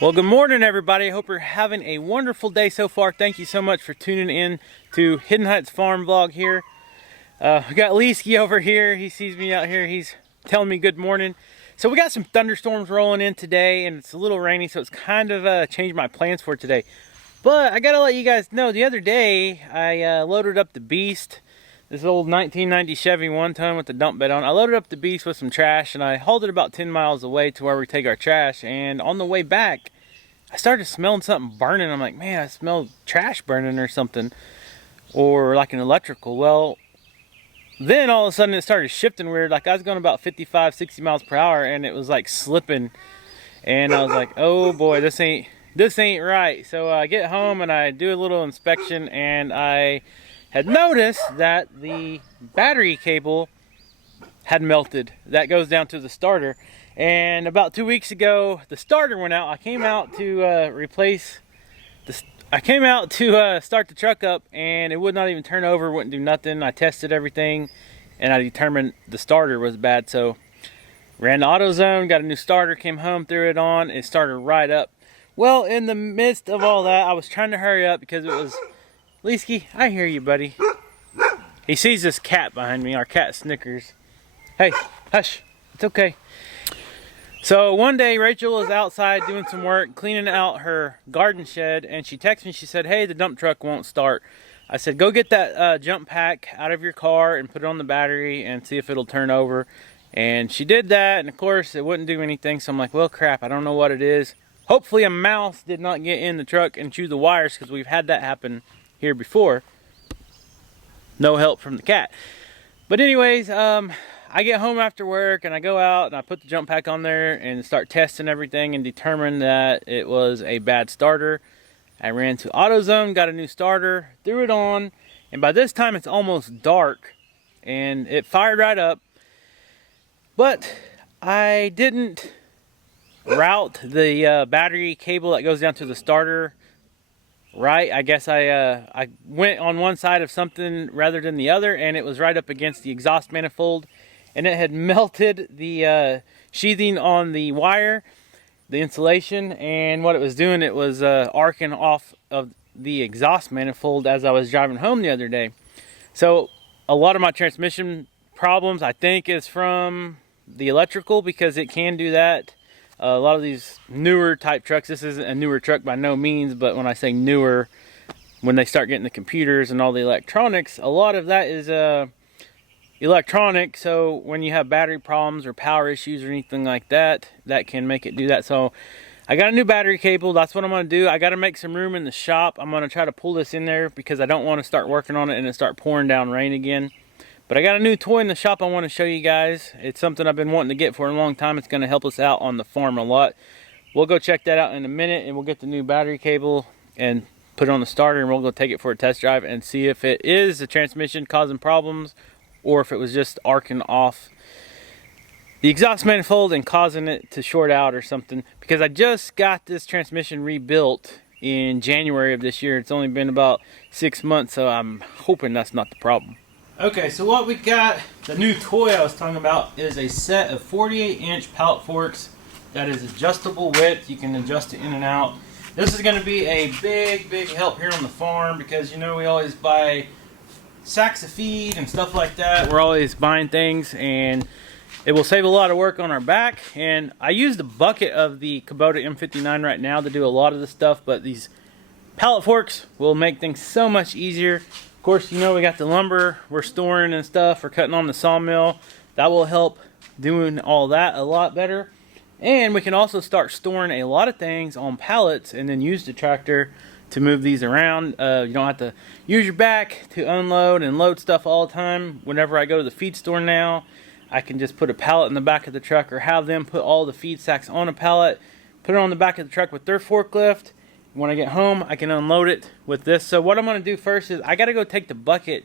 Well, good morning, everybody. I hope you're having a wonderful day so far. Thank you so much for tuning in to Hidden Heights Farm Vlog here. We got Leesky over here. He sees me out here. He's telling me good morning. So we got some thunderstorms rolling in today, and it's a little rainy, so it's kind of changed my plans for today. But I gotta let you guys know, the other day I loaded up the Beast, this old 1990 Chevy 1-ton with the dump bed on. I loaded up the Beast with some trash, and I hauled it about 10 miles away to where we take our trash. And on the way back, I started smelling something burning. I'm like, man, I smell trash burning or something, or like an electrical. Well, then all of a sudden it started shifting weird. Like I was going about 55, 60 miles per hour, and it was like slipping. And I was like, oh boy, this ain't right. So I get home and I do a little inspection, and I had noticed that the battery cable had melted. That goes down to the starter. And about 2 weeks ago, the starter went out. I came out to start the truck up, and it would not even turn over, wouldn't do nothing. I tested everything, and I determined the starter was bad. So ran to AutoZone, got a new starter, came home, threw it on, it started right up. Well, in the midst of all that, I was trying to hurry up because it was, Leesky, I hear you, buddy. He sees this cat behind me, our cat Snickers. Hey, hush, it's okay. So one day Rachel was outside doing some work, cleaning out her garden shed, and she texted me. She said, hey, the dump truck won't start. I said, go get that jump pack out of your car and put it on the battery and see if it'll turn over. And she did that, and of course it wouldn't do anything. So I'm like, well, crap, I don't know what it is. Hopefully a mouse did not get in the truck and chew the wires, because we've had that happen here before. No help from the cat. But anyways, I get home after work and I go out and I put the jump pack on there and start testing everything, and determined that it was a bad starter. I ran to AutoZone, got a new starter, threw it on, and by this time it's almost dark and it fired right up. But I didn't route the battery cable that goes down to the starter right. I guess I went on one side of something rather than the other, and it was right up against the exhaust manifold. And it had melted the sheathing on the wire, the insulation, and what it was doing, it was arcing off of the exhaust manifold as I was driving home the other day. So a lot of my transmission problems, I think, is from the electrical, because it can do that. A lot of these newer type trucks, this isn't a newer truck by no means, but when I say newer, when they start getting the computers and all the electronics, a lot of that is electronic. So when you have battery problems or power issues or anything like that, that can make it do that. So I got a new battery cable. That's what I'm going to do. I got to make some room in the shop. I'm going to try to pull this in there because I don't want to start working on it and it start pouring down rain again. But I got a new toy in the shop I want to show you guys. It's something I've been wanting to get for a long time. It's going to help us out on the farm a lot. We'll go check that out in a minute, and we'll get the new battery cable and put it on the starter, and we'll go take it for a test drive and see if it is the transmission causing problems, or if it was just arcing off the exhaust manifold and causing it to short out or something. Because I just got this transmission rebuilt in January of this year. It's only been about 6 months, so I'm hoping that's not the problem. Okay, so what we got, the new toy I was talking about, is a set of 48-inch pallet forks that is adjustable width. You can adjust it in and out. This is going to be a big help here on the farm, because you know we always buy sacks of feed and stuff like that. We're always buying things, and it will save a lot of work on our back. And I use the bucket of the Kubota M59 right now to do a lot of the stuff, but these pallet forks will make things so much easier. Of course, you know we got the lumber we're storing and stuff. We're cutting on the sawmill. That will help doing all that a lot better. And we can also start storing a lot of things on pallets and then use the tractor to move these around. You don't have to use your back to unload and load stuff all the time. Whenever I go to the feed store now, I can just put a pallet in the back of the truck, or have them put all the feed sacks on a pallet, put it on the back of the truck with their forklift. When I get home, I can unload it with this. So what I'm going to do first is I got to go take the bucket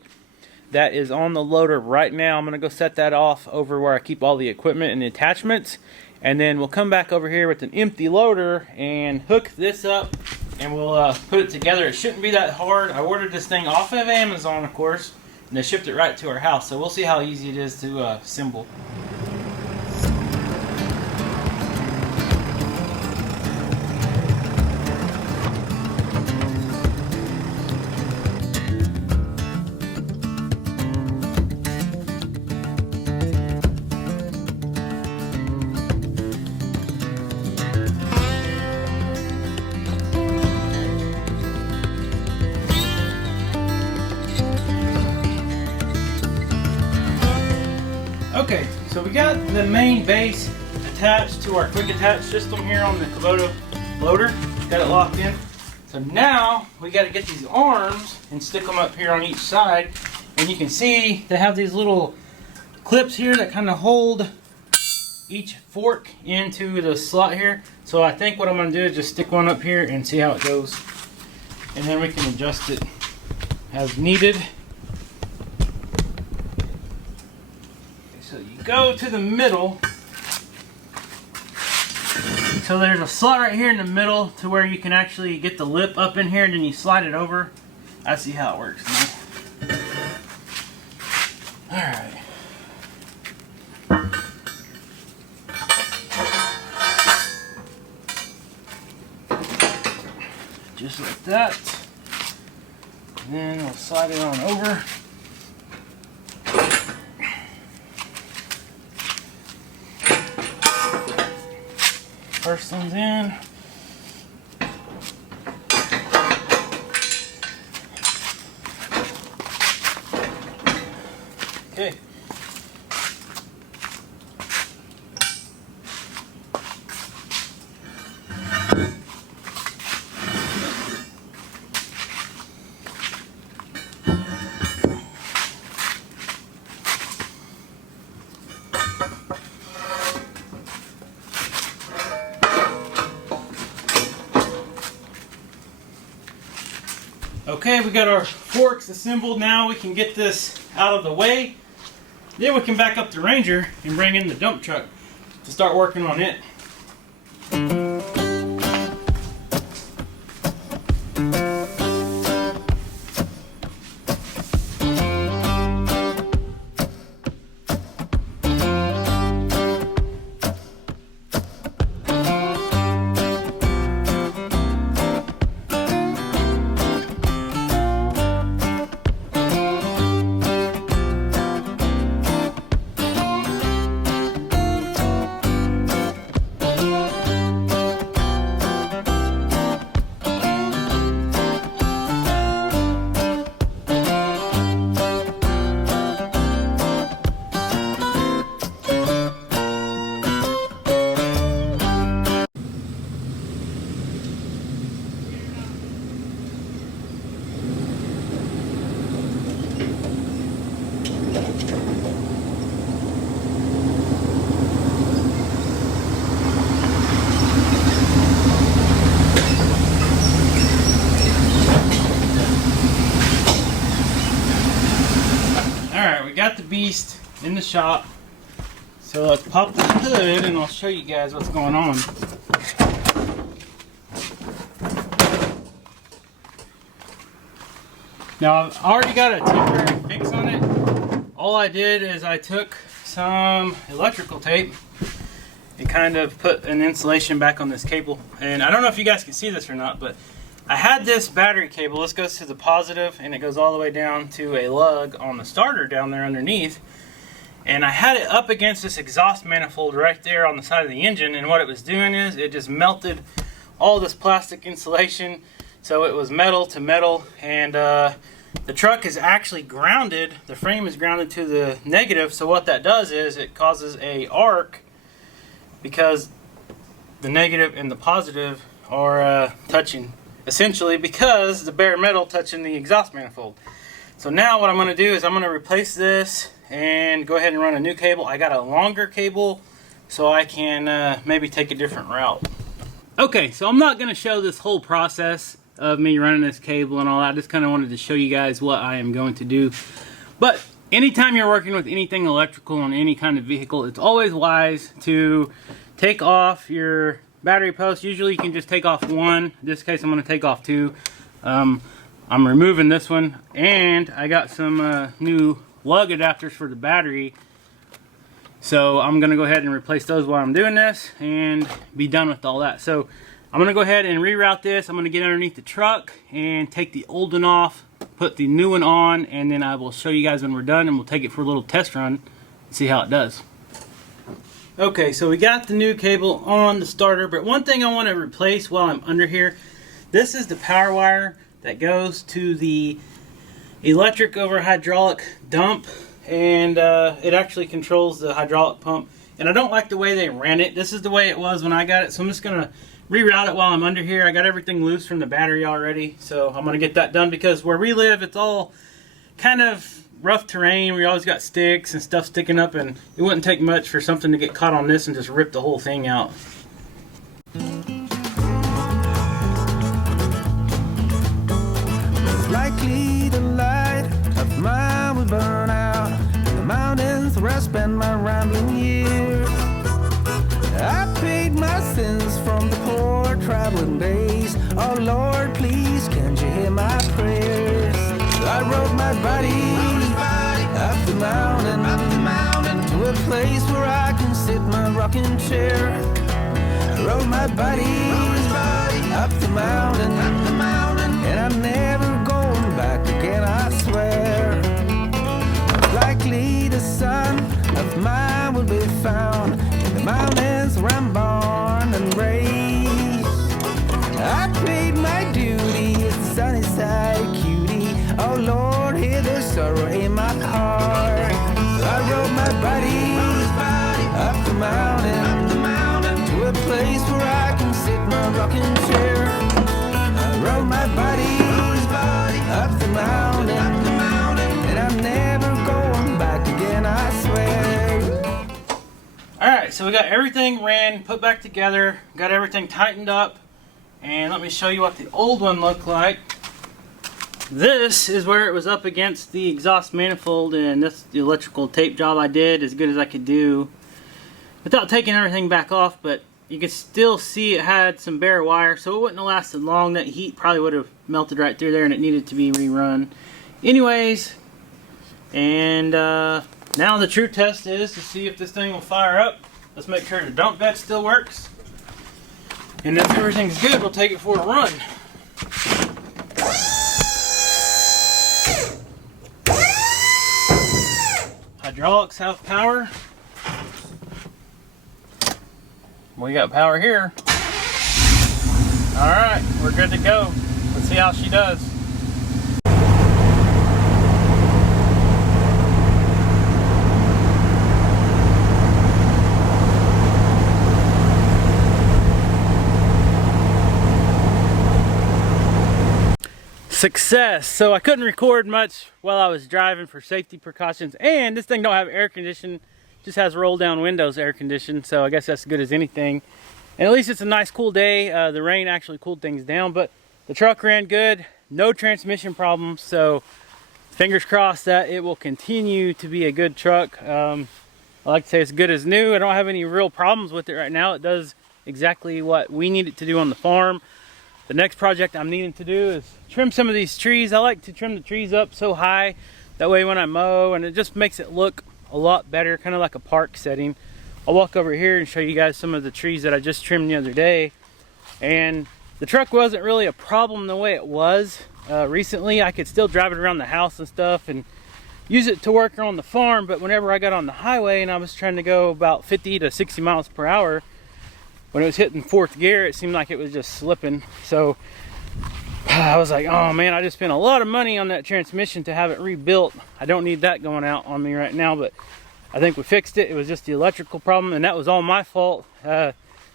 that is on the loader right now. I'm going to go set that off over where I keep all the equipment and the attachments. And then we'll come back over here with an empty loader and hook this up, and we'll put it together. It shouldn't be that hard. I ordered this thing off of Amazon, of course, and they shipped it right to our house. So we'll see how easy it is to assemble. we got the main base attached to our quick attach system here on the Kubota loader. Got it locked in. So now we got to get these arms and stick them up here on each side. And you can see they have these little clips here that kind of hold each fork into the slot here. So I think what I'm going to do is just stick one up here and see how it goes. And then we can adjust it as needed. So you go to the middle. So there's a slot right here in the middle to where you can actually get the lip up in here and then you slide it over. I see how it works now. Alright. Just like that. And then we'll slide it on over. First one's in. Okay. Okay, we got our forks assembled. Now we can get this out of the way. Then we can back up the Ranger and bring in the dump truck to start working on it. Alright, we got the beast in the shop. So let's pop the hood and I'll show you guys what's going on. Now I've already got a temporary fix on it. All I did is I took some electrical tape and kind of put an insulation back on this cable. And I don't know if you guys can see this or not, but I had this battery cable. This goes to the positive and it goes all the way down to a lug on the starter down there underneath. And I had it up against this exhaust manifold right there on the side of the engine, and what it was doing is it just melted all this plastic insulation, so it was metal to metal. And the truck is actually grounded. The frame is grounded to the negative, so what that does is it causes a arc because the negative and the positive are touching, essentially because the bare metal touching the exhaust manifold. So now what I'm going to do is I'm going to replace this and go ahead and run a new cable. I got a longer cable so I can maybe take a different route. Okay, so I'm not going to show this whole process of me running this cable and all that. I just kind of wanted to show you guys what I am going to do. But anytime you're working with anything electrical on any kind of vehicle, it's always wise to take off your battery post. Usually you can just take off one. In this case I'm going to take off two. I'm removing this one, and I got some new lug adapters for the battery, so I'm gonna go ahead and replace those while I'm doing this and be done with all that. So I'm gonna go ahead and reroute this. I'm gonna get underneath the truck and take the old one off, put the new one on, and then I will show you guys when we're done, and we'll take it for a little test run and see how it does. Okay, so we got the new cable on the starter, but one thing I want to replace while I'm under here, this is the power wire that goes to the electric over hydraulic dump, and it actually controls the hydraulic pump. And I don't like the way they ran it. This is the way it was when I got it, so I'm just gonna reroute it while I'm under here. I got everything loose from the battery already, so I'm gonna get that done, because where we live, it's all kind of rough terrain. We always got sticks and stuff sticking up, and it wouldn't take much for something to get caught on this and just rip the whole thing out. Likely the light of mine will burn out in the mountains where I spend my rambling years. I paid my sins from the poor traveling days. Oh Lord, please, can you hear my prayers? I rode my body up the mountain to a place where I can sit my rocking chair. I rode my body up the mountain, and I'm never going back again, I swear. Likely the son of mine will be found in the mountains where I'm born and raised. I paid my duty as the sunny side cutie. Oh Lord, hear the sorrow in my heart. I rode my body up the mountain to a place where I can sit my rocking chair. I rode my body up the mountain, and I'm never going back again, I swear. Alright, so we got everything ran, put back together, got everything tightened up, and let me show you what the old one looked like. This is where it was up against the exhaust manifold, and this is the electrical tape job I did as good as I could do without taking everything back off, but you could still see it had some bare wire, so it wouldn't have lasted long. That heat probably would have melted right through there, and it needed to be rerun. Anyways, and now the true test is to see if this thing will fire up. Let's make sure the dump bed still works, and if everything's good, we'll take it for a run. Hydraulics have power. We got power here. Alright, we're good to go. Let's see how she does. Success! So I couldn't record much while I was driving for safety precautions, and this thing don't have air conditioning. Just has roll down windows air conditioned, so I guess that's as good as anything. And at least it's a nice cool day. The rain actually cooled things down, but the truck ran good, no transmission problems, so fingers crossed that it will continue to be a good truck. I like to say it's good as new. I don't have any real problems with it right now. It does exactly what we need it to do on the farm. The next project I'm needing to do is trim some of these trees. I like to trim the trees up so high, that way when I mow, and it just makes it look a lot better, kind of like a park setting. I'll walk over here and show you guys some of the trees that I just trimmed the other day. And the truck wasn't really a problem the way it was recently. I could still drive it around the house and stuff and use it to work on the farm, but whenever I got on the highway and I was trying to go about 50 to 60 miles per hour, when it was hitting fourth gear, it seemed like it was just slipping. So I was like, oh man, I just spent a lot of money on that transmission to have it rebuilt. I don't need that going out on me right now, but I think we fixed it. It was just the electrical problem, and that was all my fault.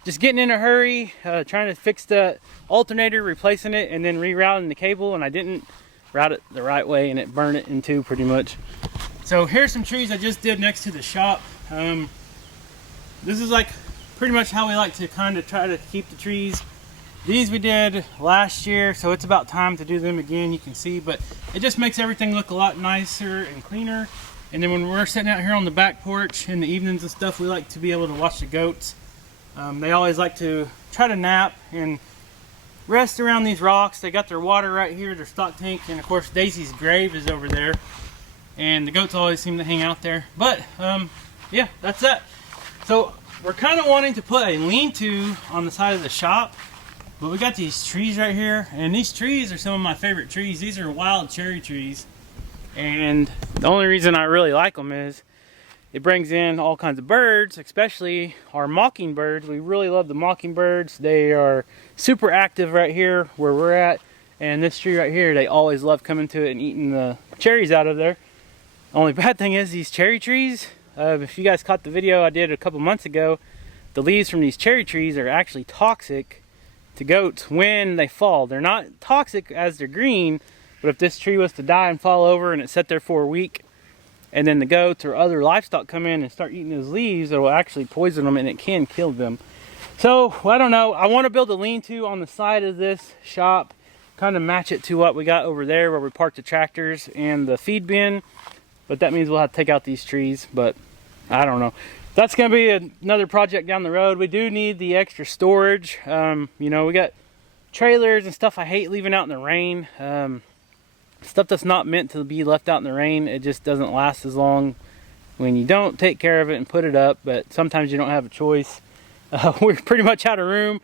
Just getting in a hurry, trying to fix the alternator, replacing it, and then rerouting the cable, and I didn't route it the right way, and it burned it in two pretty much. So here's some trees I just did next to the shop. This is like pretty much how we like to kind of try to keep the trees. These we did last year, so it's about time to do them again, you can see, but it just makes everything look a lot nicer and cleaner. And then when we're sitting out here on the back porch in the evenings and stuff, we like to be able to watch the goats. They always like to try to nap and rest around these rocks. They got their water right here, their stock tank, and of course Daisy's grave is over there. And the goats always seem to hang out there. But yeah, that's that. So we're kind of wanting to put a lean-to on the side of the shop. But we got these trees right here, and these trees are some of my favorite trees. These are wild cherry trees, and the only reason I really like them is it brings in all kinds of birds, especially our mockingbirds. We really love the mockingbirds. They are super active right here where we're at, and this tree right here, they always love coming to it and eating the cherries out of there. Only bad thing is these cherry trees, if you guys caught the video I did a couple months ago, the leaves from these cherry trees are actually toxic to goats when they fall. They're not toxic as they're green, but if this tree was to die and fall over and it sat there for a week, and then the goats or other livestock come in and start eating those leaves, it will actually poison them and it can kill them. So, I don't know. I want to build a lean-to on the side of this shop, kind of match it to what we got over there where we park the tractors and the feed bin. But that means we'll have to take out these trees, but I don't know. That's going to be another project down the road. We do need the extra storage. You know, we got trailers and stuff I hate leaving out in the rain. Stuff that's not meant to be left out in the rain, it just doesn't last as long when you don't take care of it and put it up, but sometimes you don't have a choice. We're pretty much out of room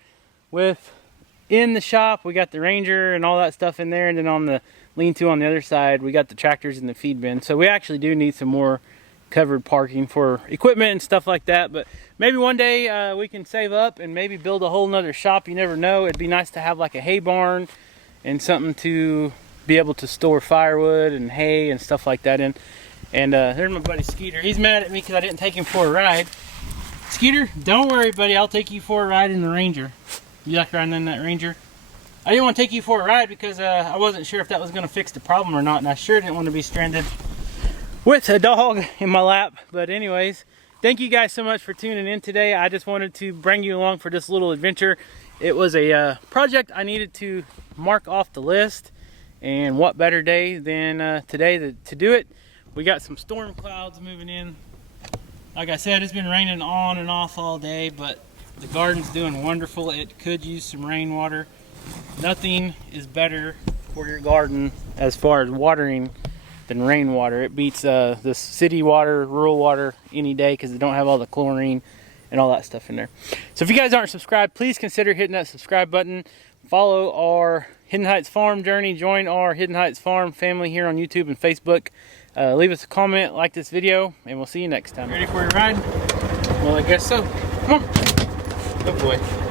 with in the shop. We got the Ranger and all that stuff in there, and then on the lean-to on the other side we got the tractors and the feed bin. So we actually do need some more covered parking for equipment and stuff like that, but maybe one day we can save up and maybe build a whole nother shop. You never know. It'd be nice to have like a hay barn and something to be able to store firewood and hay and stuff like that in. And there's my buddy Skeeter. He's mad at me because I didn't take him for a ride. Skeeter, don't worry buddy, I'll take you for a ride in the Ranger. You like riding in that Ranger? I didn't want to take you for a ride because I wasn't sure if that was going to fix the problem or not, and I sure didn't want to be stranded with a dog in my lap. But anyways, thank you guys so much for tuning in today. I just wanted to bring you along for this little adventure. It was a project I needed to mark off the list, and what better day than today to do it. We got some storm clouds moving in. Like I said, it's been raining on and off all day, but the garden's doing wonderful. It could use some rainwater. Nothing is better for your garden as far as watering than rainwater. It beats the city water, rural water any day because they don't have all the chlorine and all that stuff in there. So if you guys aren't subscribed, please consider hitting that subscribe button. Follow our Hidden Heights Farm journey. Join our Hidden Heights Farm family here on YouTube and Facebook. Leave us a comment, like this video, and we'll see you next time. Ready for your ride? Well, I guess so. Come on. Good boy.